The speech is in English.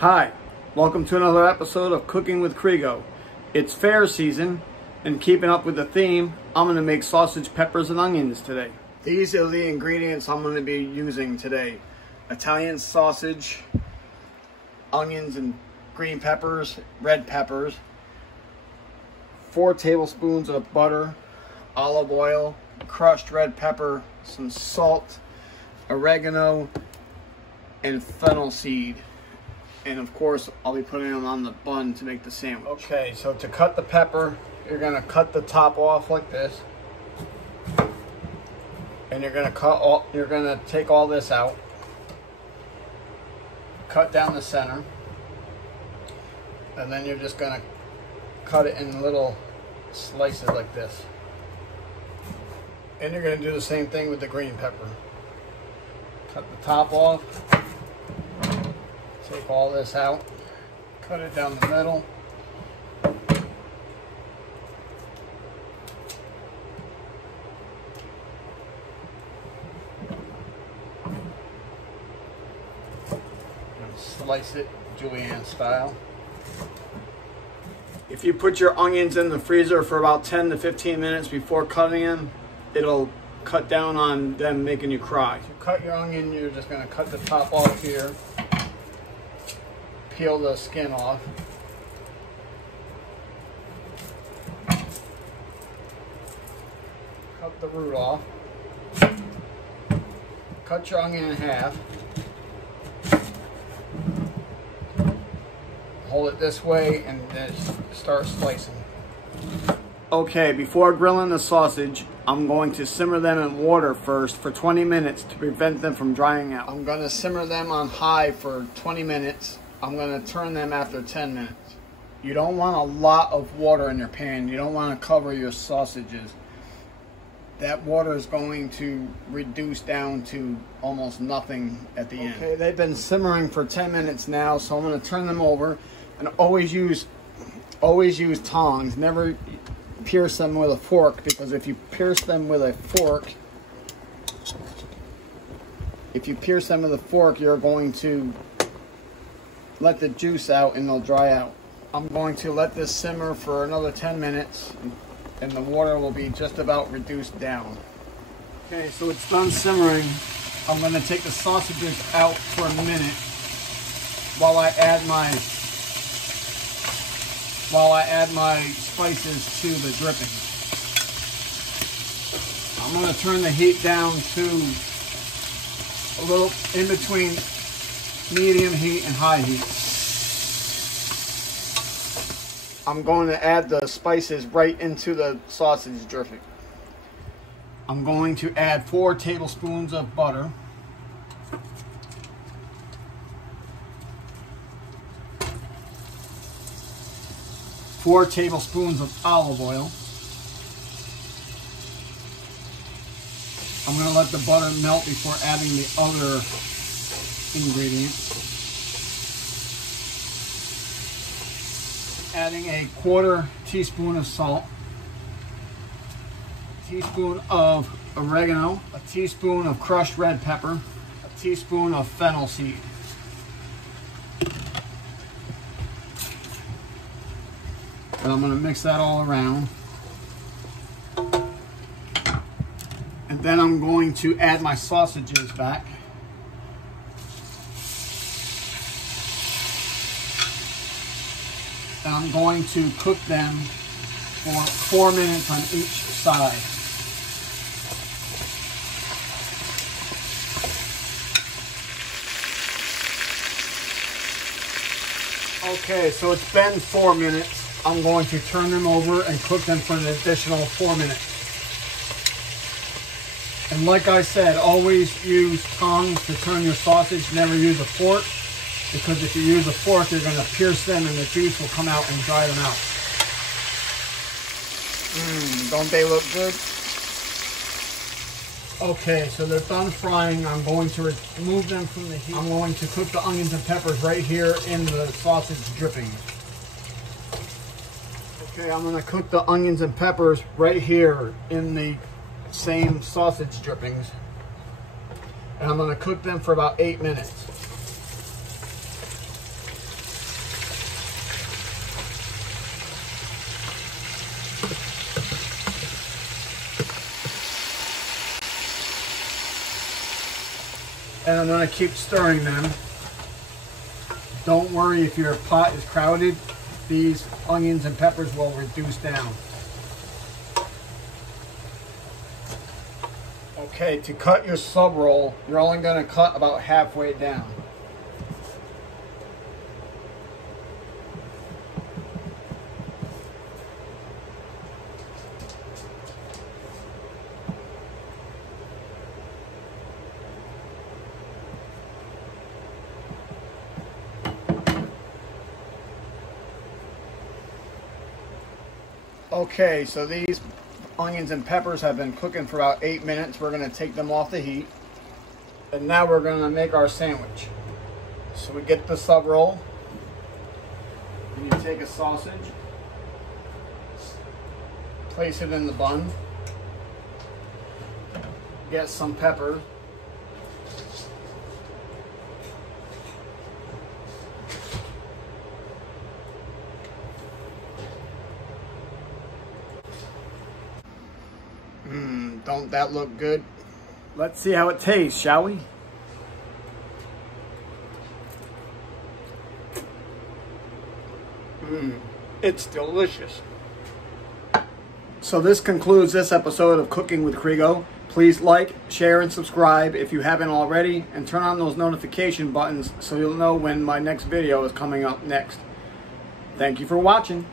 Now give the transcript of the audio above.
Hi, welcome to another episode of Cooking with Krigo. It's fair season, and keeping up with the theme, I'm going to make sausage, peppers, and onions today. These are the ingredients I'm going to be using today. Italian sausage, onions and green peppers, red peppers, 4 tablespoons of butter, olive oil, crushed red pepper, some salt, oregano, and fennel seed. And of course, I'll be putting them on the bun to make the sandwich. Okay, so to cut the pepper, you're gonna cut the top off like this. And you're gonna take all this out. Cut down the center. And then you're just gonna cut it in little slices like this. And you're gonna do the same thing with the green pepper. Cut the top off. Take all this out, cut it down the middle. And slice it julienne style. If you put your onions in the freezer for about 10 to 15 minutes before cutting them, it'll cut down on them making you cry. If you cut your onion, you're just going to cut the top off here. Peel the skin off. Cut the root off. Cut your onion in half. Hold it this way and then start slicing. Okay, before grilling the sausage, I'm going to simmer them in water first for 20 minutes to prevent them from drying out. I'm going to simmer them on high for 20 minutes. I'm going to turn them after 10 minutes. You don't want a lot of water in your pan. You don't want to cover your sausages. That water is going to reduce down to almost nothing at the end. Okay, they've been simmering for 10 minutes now, so I'm going to turn them over. And always use tongs. Never pierce them with a fork, because if you pierce them with a fork, you're going to let the juice out and they'll dry out. I'm going to let this simmer for another 10 minutes and the water will be just about reduced down. Okay, so it's done simmering. I'm going to take the sausages out for a minute while I add my spices to the dripping. I'm going to turn the heat down to a little in between medium heat and high heat. I'm going to add the spices right into the sausage dripping. I'm going to add 4 tablespoons of butter. Four tablespoons of olive oil. I'm going to let the butter melt before adding the other ingredients. Adding a 1/4 teaspoon of salt, a teaspoon of oregano, a teaspoon of crushed red pepper, a teaspoon of fennel seed. And I'm going to mix that all around. And then I'm going to add my sausages back. And I'm going to cook them for 4 minutes on each side. Okay, so it's been 4 minutes. I'm going to turn them over and cook them for an additional 4 minutes. And like I said, always use tongs to turn your sausage, never use a fork. Because if you use a fork, you're going to pierce them and the juice will come out and dry them out. Don't they look good? Okay, so they're done frying. I'm going to remove them from the heat. I'm going to cook the onions and peppers right here in the sausage dripping. Okay, I'm going to cook the onions and peppers right here in the same sausage drippings. And I'm going to cook them for about 8 minutes. And I'm going to keep stirring them. Don't worry if your pot is crowded. These onions and peppers will reduce down. Okay, to cut your sub roll, you're only going to cut about halfway down. Okay, so these onions and peppers have been cooking for about 8 minutes. We're going to take them off the heat. And now we're going to make our sandwich. So we get the sub roll. And you take a sausage. Place it in the bun. Get some pepper. Don't that look good? Let's see how it tastes, shall we? It's delicious. So this concludes this episode of Cooking with Krigo. Please like, share, and subscribe if you haven't already, and turn on those notification buttons so you'll know when my next video is coming up next. Thank you for watching.